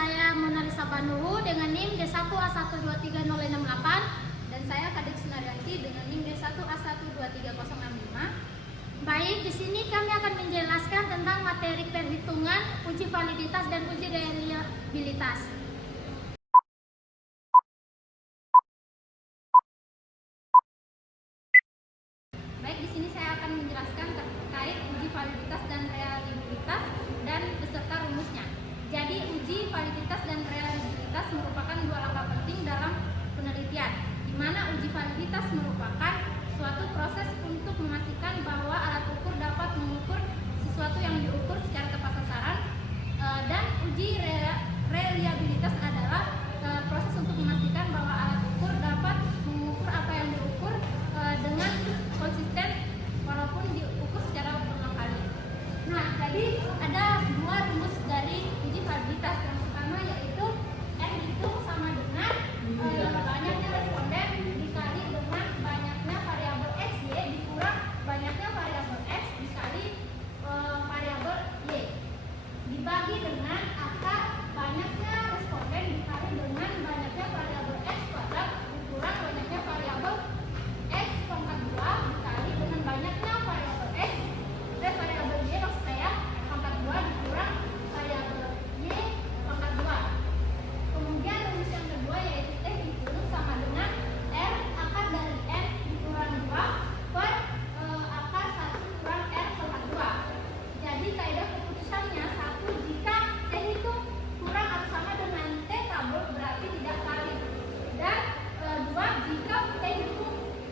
saya Monalisa Banuhu dengan NIM D1A1230668 dan saya Kadek Sunaryanti dengan NIM D1A12305. Baik, di sini kami akan menjelaskan tentang materi perhitungan, uji validitas dan uji reliabilitas. Baik, di sini saya akan menjelaskan terkait uji validitas dan reliabilitas dan beserta rumusnya. Jadi, uji validitas dan reliabilitas merupakan dua langkah penting dalam penelitian, di mana uji validitas merupakan suatu proses untuk memastikan bahwa alat ukur dapat mengukur sesuatu yang diukur secara tepat sasaran, dan uji reliabilitas adalah proses untuk memastikan bahwa alat ukur dapat mengukur apa yang diukur dengan konsisten walaupun diukur secara berulang kali. Nah, jadi ada dua rumus dari uji validitas. Yang pertama yaitu N itu sama dengan banyaknya responden dikali dengan banyaknya variabel X, Y dikurang banyaknya variabel X dikali variabel Y dibagi dengan akar banyaknya responden dikali dengan banyaknya variabel X kuadrat dikurang banyaknya variabel X pangkat 2 dikali dengan banyaknya variabel X variabel Y maksud saya pangkat 2 dikurang variabel Y pangkat 2. Kemudian rumus yang kedua yaitu T dikurung sama dengan R akar dari N dikurang 2 per akar 1 kurang R pangkat 2. Jadi kaidah keputusannya 1 jika T itu kurang atau sama dengan T tabel berarti tidak valid, dan 2 jika T itu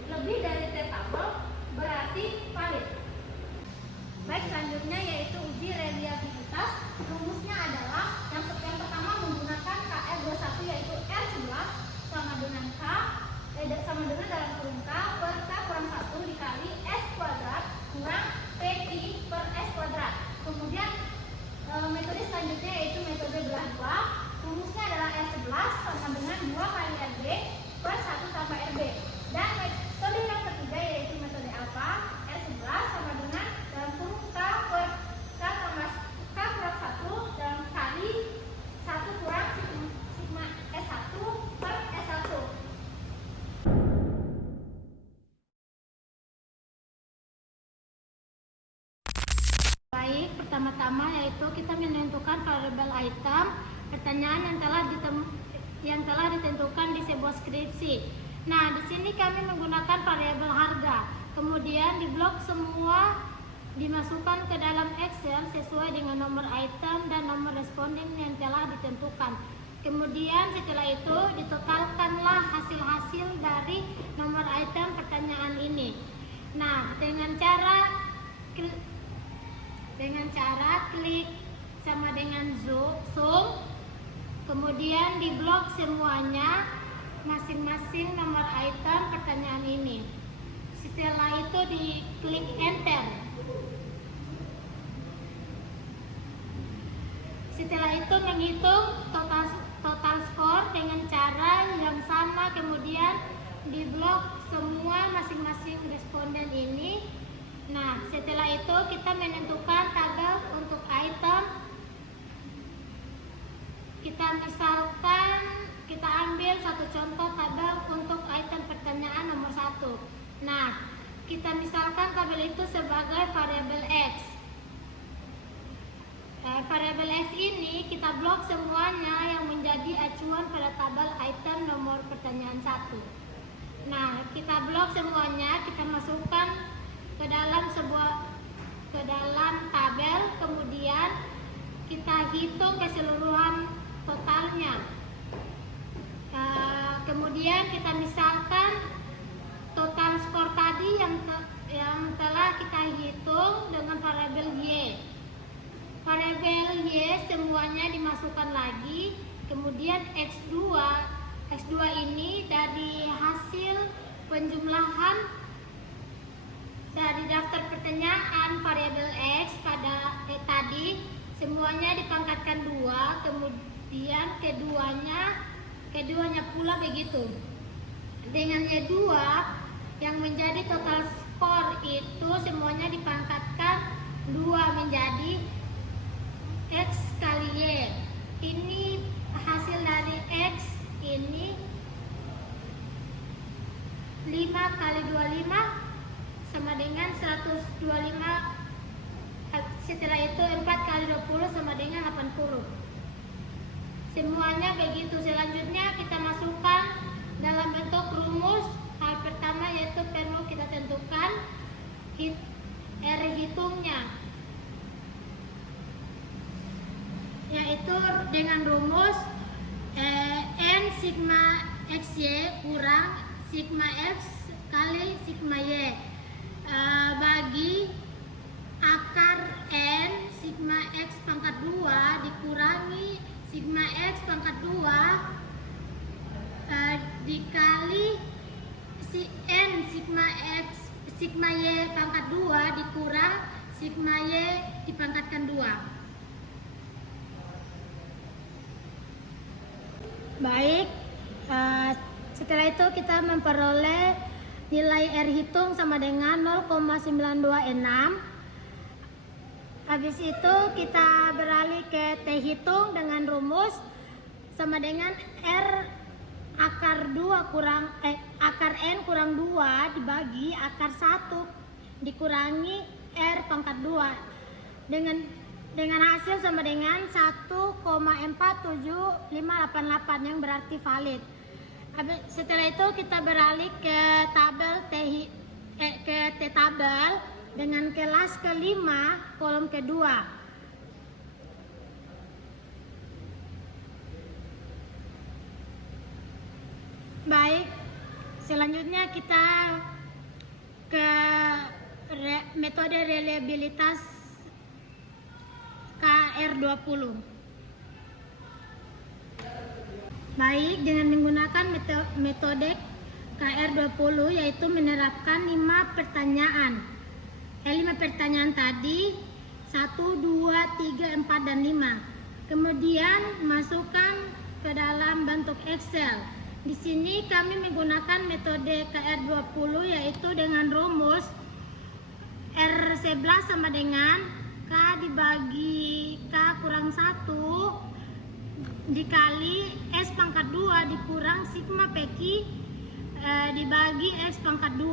lebih dari T tabel berarti valid. Baik, selanjutnya yaitu uji reliabilitas. Rumusnya adalah yang pertama menggunakan KR21 yaitu R11 sama dengan K sama dengan dalam kurung K per K kurang 1 dikali S kuadrat kurang PI per S kuadrat. Kemudian metode selanjutnya yaitu metode belah 2. Rumusnya adalah R11 sama dengan 2 kali RB per 1 tambah RB. Dan metode yang ketiga yaitu metode alfa. R11 sama dengan dalam kurung K per K tambah K kurang 1 dalam kali 1 kurang sigma S1 per S1. Baik, pertama-tama yaitu kita menentukan variabel item pertanyaan yang telah ditentukan di sebuah skripsi. Nah, di sini kami menggunakan variabel harga. Kemudian di blok semua dimasukkan ke dalam Excel sesuai dengan nomor item dan nomor responden yang telah ditentukan. Kemudian setelah itu ditotalkanlah hasil-hasil dari nomor item pertanyaan ini. Nah, dengan cara klik sama dengan zoom, kemudian di blok semuanya masing-masing nomor item pertanyaan ini. Setelah itu diklik enter. Setelah itu menghitung total skor dengan cara yang sama, kemudian di blok semua masing-masing responden ini. Nah, setelah itu kita menentukan tabel untuk item. Kita ambil satu contoh tabel untuk item pertanyaan nomor 1. Nah, kita misalkan tabel itu sebagai variabel X. Variabel X ini kita blok semuanya yang menjadi acuan pada tabel item nomor pertanyaan 1. Nah, kita blok semuanya, kita masukkan ke dalam tabel, kemudian kita hitung keseluruhan totalnya. Kemudian kita misalkan total skor tadi yang telah kita hitung dengan variabel Y. Variabel Y semuanya dimasukkan lagi. Kemudian X2 ini dari hasil penjumlahan dari daftar pertanyaan variabel X pada tadi semuanya dipangkatkan 2, kemudian keduanya pula begitu. Dengan Y2 yang menjadi total skor itu semuanya dipangkatkan 2 menjadi X kali Y. Ini hasil dari X ini 5 kali 25 sama dengan 125. Setelah itu 4 kali 20 sama dengan 80. Semuanya begitu. Selanjutnya kita masukkan dalam bentuk rumus. Hal pertama yaitu perlu kita tentukan R hitungnya, yaitu dengan rumus N sigma XY kurang sigma X kali sigma Y bagi akar N sigma X pangkat 2 dikurangi sigma X pangkat 2 dikali si N sigma X sigma Y pangkat 2 dikurang sigma Y dipangkatkan 2. Baik, setelah itu kita memperoleh nilai R hitung sama dengan 0,926. Habis itu kita beralih ke T hitung dengan rumus sama dengan R akar 2 kurang akar N kurang 2 dibagi akar 1 dikurangi R pangkat 2 dengan hasil sama dengan 1,47588 yang berarti valid. Setelah itu kita beralih ke tabel T tabel dengan kelas kelima kolom kedua. Baik, selanjutnya kita ke metode reliabilitas KR20. Baik, dengan menggunakan metode KR20 yaitu menerapkan 5 pertanyaan. 5 pertanyaan tadi 1, 2, 3, 4, dan 5. Kemudian masukkan ke dalam bentuk Excel. Di sini kami menggunakan metode KR20 yaitu dengan rumus R11 sama dengan K dibagi K kurang 1 dikali S pangkat 2 dikurang sigma PQ dibagi X pangkat 2.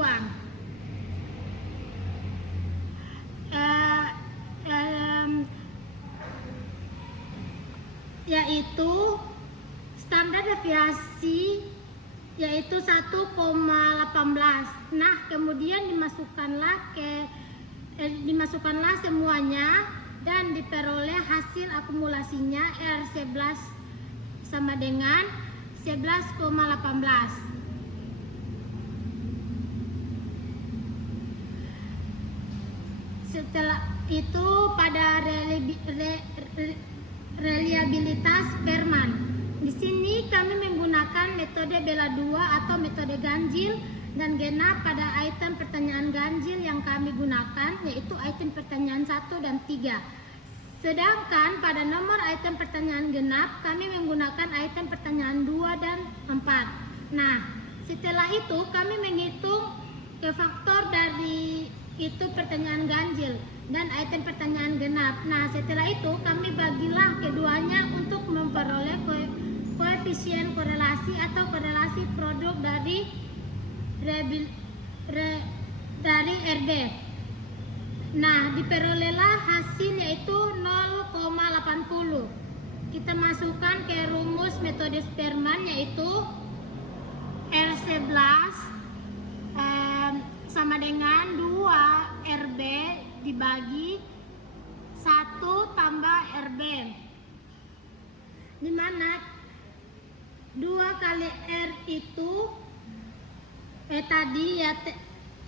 Yaitu standar deviasi yaitu 1,18. Nah, kemudian dimasukkanlah semuanya dan diperoleh hasil akumulasinya R11 sama dengan 11,18. Setelah itu pada reliabilitas Sperman. Di sini kami menggunakan metode bela 2 atau metode ganjil dan genap pada item pertanyaan ganjil yang kami gunakan yaitu item pertanyaan 1 dan 3. Sedangkan pada nomor item pertanyaan genap kami menggunakan item pertanyaan 2 dan 4. Nah, setelah itu kami menghitung ke faktor dari itu pertanyaan ganjil dan item pertanyaan genap. Nah, setelah itu kami bagilah keduanya untuk memperoleh koefisien korelasi atau korelasi produk dari RB. Nah, diperolehlah hasil yaitu 0,80. Kita masukkan ke rumus metode Sperman yaitu R11 sama dengan 2 RB dibagi 1 tambah RB, di mana 2 kali R itu tadi ya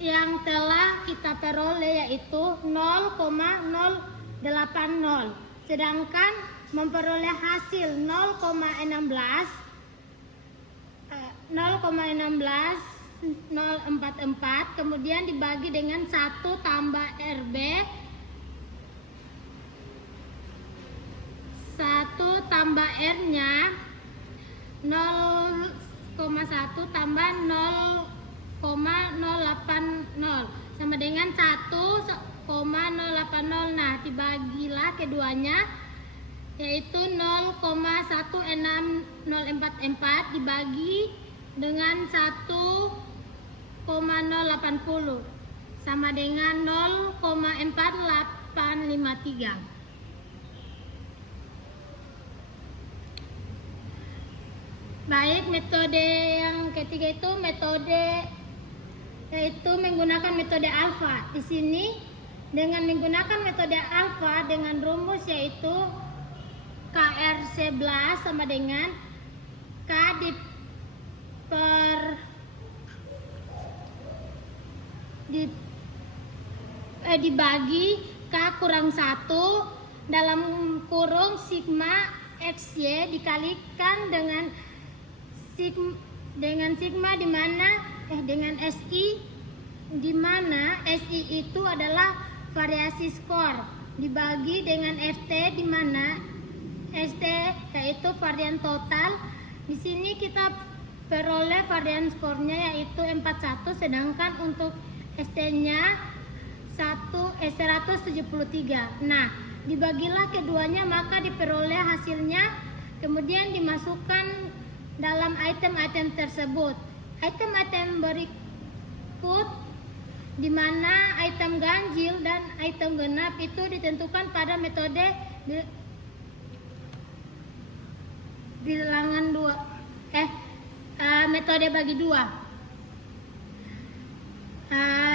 yang telah kita peroleh yaitu 0,080, sedangkan memperoleh hasil 0,16044 kemudian dibagi dengan 1 tambah RB 1 tambah R nya 0,1 tambah 0,080 sama dengan 1,080. Nah, dibagilah keduanya yaitu 0,16044 dibagi dengan 1,080 sama dengan 0,4853. Baik, metode yang ketiga itu yaitu menggunakan metode alfa. Di sini dengan menggunakan metode alfa dengan rumus yaitu KR11 sama dengan K dibagi K kurang 1 dalam kurung sigma XY dikalikan dengan sigma dengan SI, di mana SI itu adalah variasi skor, dibagi dengan ST, di mana ST yaitu varian total. Di sini kita peroleh varian skornya yaitu 41, sedangkan untuk ST-nya 173. Nah, dibagilah keduanya maka diperoleh hasilnya, kemudian dimasukkan dalam item-item tersebut. Item-item berikut di mana item ganjil dan item genap itu ditentukan pada metode bilangan metode bagi dua.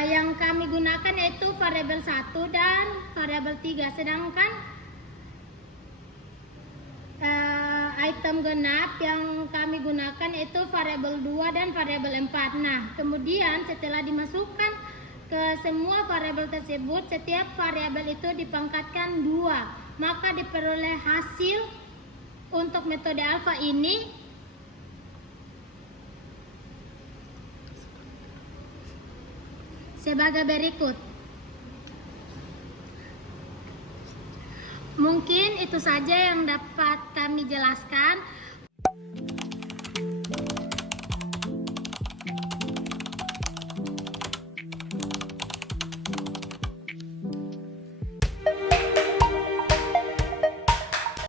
Yang kami gunakan yaitu variabel 1 dan variabel 3, sedangkan item genap yang kami gunakan yaitu variabel 2 dan variabel 4. Nah, kemudian setelah dimasukkan ke semua variabel tersebut, setiap variabel itu dipangkatkan 2, maka diperoleh hasil untuk metode alfa ini sebagai berikut. Mungkin itu saja yang dapat kami jelaskan.